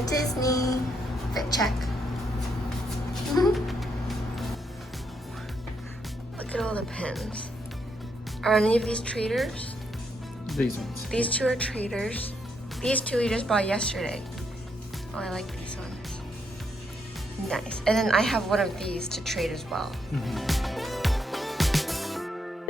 to Disney. Fit check. Look at all the pins. Are any of these traders? These ones. These two are traders. These two we just bought yesterday. Oh, I like these ones. Nice. And then I have one of these to trade as well.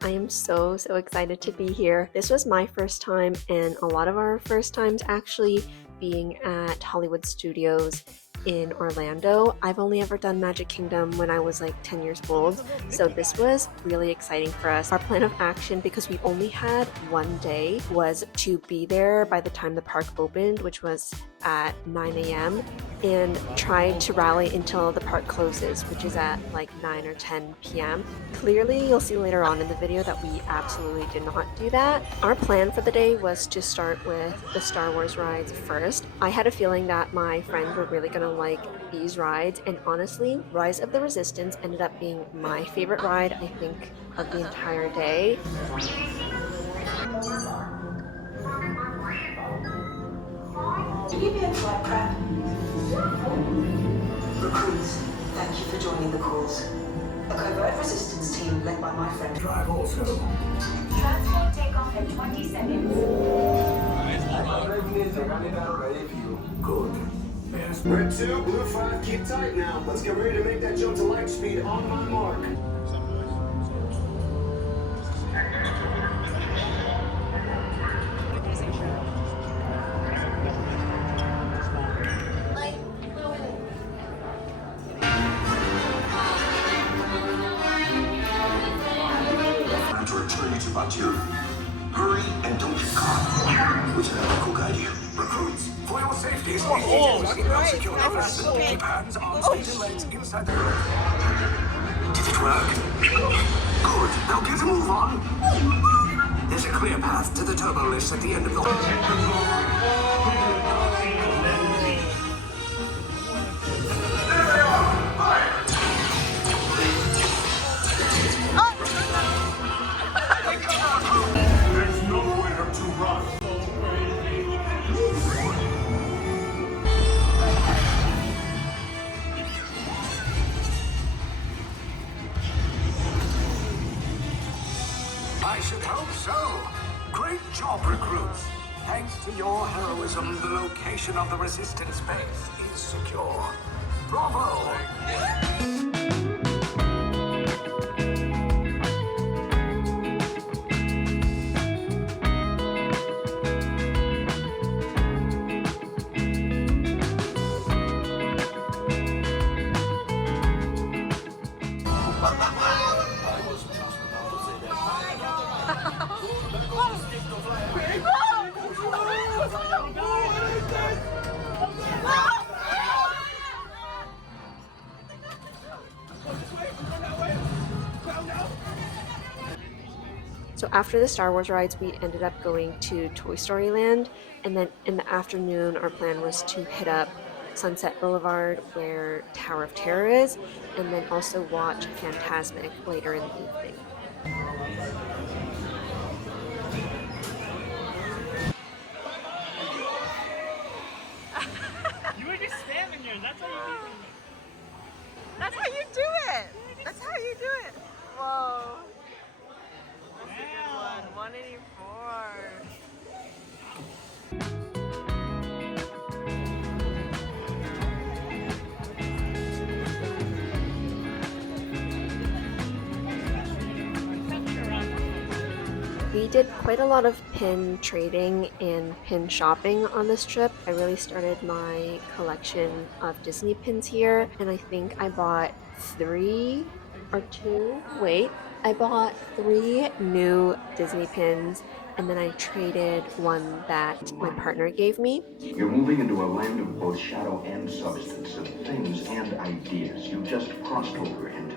I am so excited to be here. This was my first time and a lot of our first times actually being at Hollywood Studios in Orlando. I've only ever done Magic Kingdom when I was like 10 years old, so this was really exciting for us. Our plan of action, because we only had one day, was to be there by the time the park opened, which was at 9 a.m. and tried to rally until the park closes, which is at like 9 or 10 p.m. Clearly, you'll see later on in the video that we absolutely did not do that. Our plan for the day was to start with the Star Wars rides first. I had a feeling that my friends were really gonna like these rides, and honestly, Rise of the Resistance ended up being my favorite ride, I think, of the entire day. Recruits, thank you for joining the cause. A covert resistance team led by my friend. Drive also. Transport takeoff in 20 seconds. Good. Red 2, Blue 5, keep tight now. Let's get ready to make that jump to light speed on my mark. To Batuu. Hurry and don't get caught. Which will guide you. Recruits, for your safety, secure the rest. Keep hands, arms, feet, and legs inside the room. Did it work? Good. Now get a move on. There's a clear path to the turbo lifts at the end of the... There's nowhere to run. I should hope so. Great job, recruits. Thanks to your heroism, the location of the resistance base is secure. Bravo! So after the Star Wars rides, we ended up going to Toy Story Land, and then in the afternoon our plan was to hit up Sunset Boulevard where Tower of Terror is, and then also watch Fantasmic later in the evening. You were just standing here, that's how you do it. That's how you do it! That's how you do it! Whoa. That's a good one. 184. We did quite a lot of pin trading and pin shopping on this trip. I really started my collection of Disney pins here, and I think I bought I bought 3 new Disney pins, and then I traded one that my partner gave me. You're moving into a land of both shadow and substance, of things and ideas. You just crossed over into...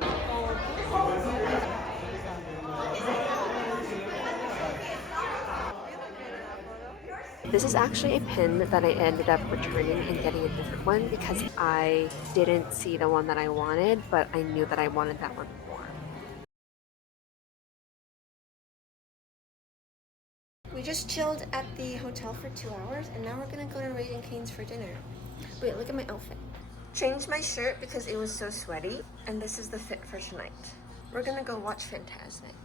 This is actually a pin that I ended up returning and getting a different one because I didn't see the one that I wanted, but I knew that I wanted that one more. We just chilled at the hotel for 2 hours, and now we're gonna go to Raising Cane's for dinner. Wait, look at my outfit. Changed my shirt because it was so sweaty, and this is the fit for tonight. We're gonna go watch Fantasmic.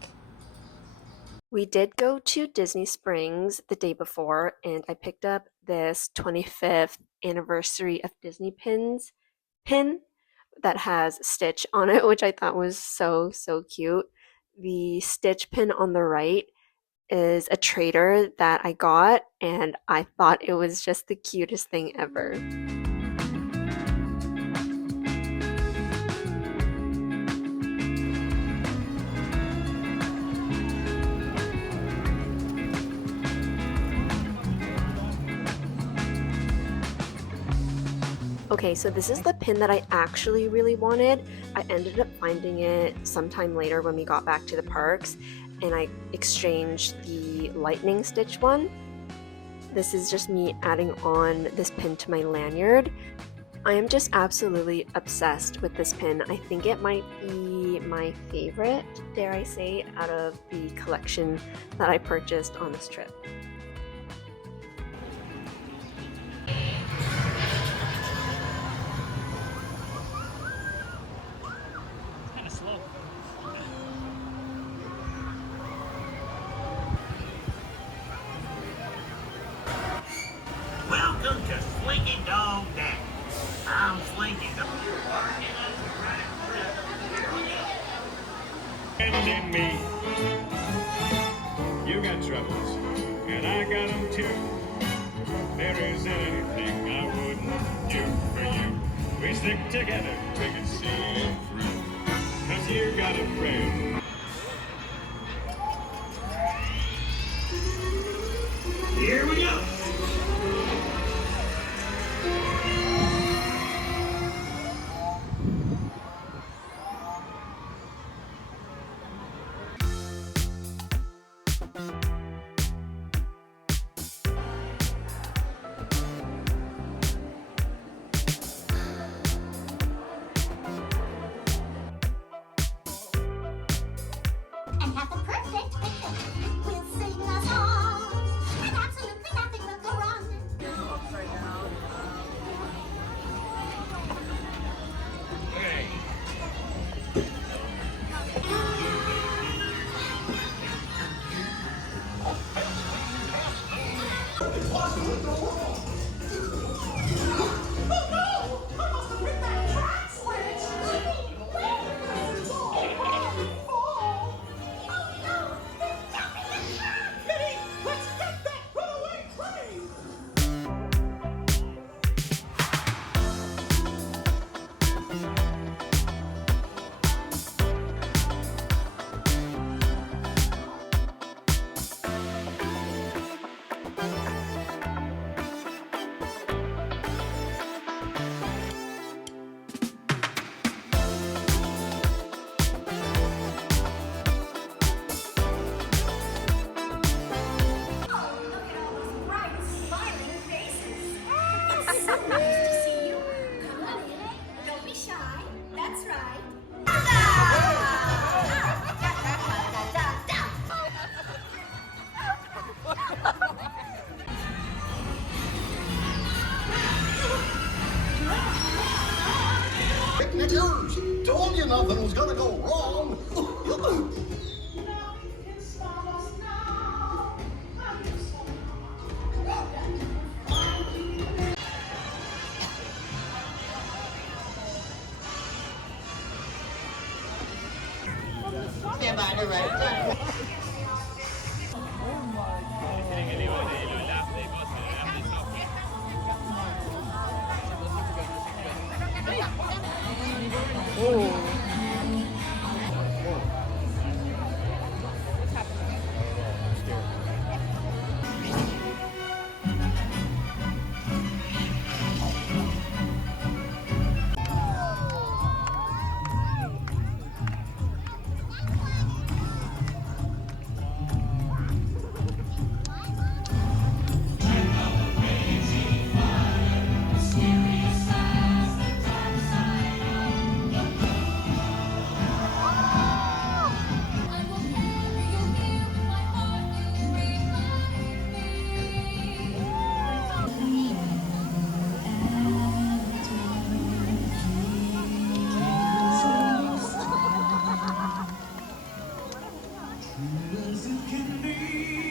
We did go to Disney Springs the day before, and I picked up this 25th anniversary of Disney pin that has Stitch on it, which I thought was so cute. The Stitch pin on the right is a trader that I got, and I thought it was just the cutest thing ever. Okay, so this is the pin that I actually really wanted. I ended up finding it sometime later when we got back to the parks, and I exchanged the lightning stitch one. This is just me adding on this pin to my lanyard. I am just absolutely obsessed with this pin. I think it might be my favorite, dare I say, out of the collection that I purchased on this trip. Kind of slow. Welcome to Slinky Dog Day. I'm Slinky Dog. And in me, you got troubles, and I got them too. There isn't anything I wouldn't do for you. We stick together, we can see it through. 'Cause you got a friend. Here we go. And have the perfect picnic. We'll sing a song, and absolutely nothing will go wrong. Upside down. Okay. Picnickers, told you nothing was gonna go wrong. Stand by the right time. as it can be.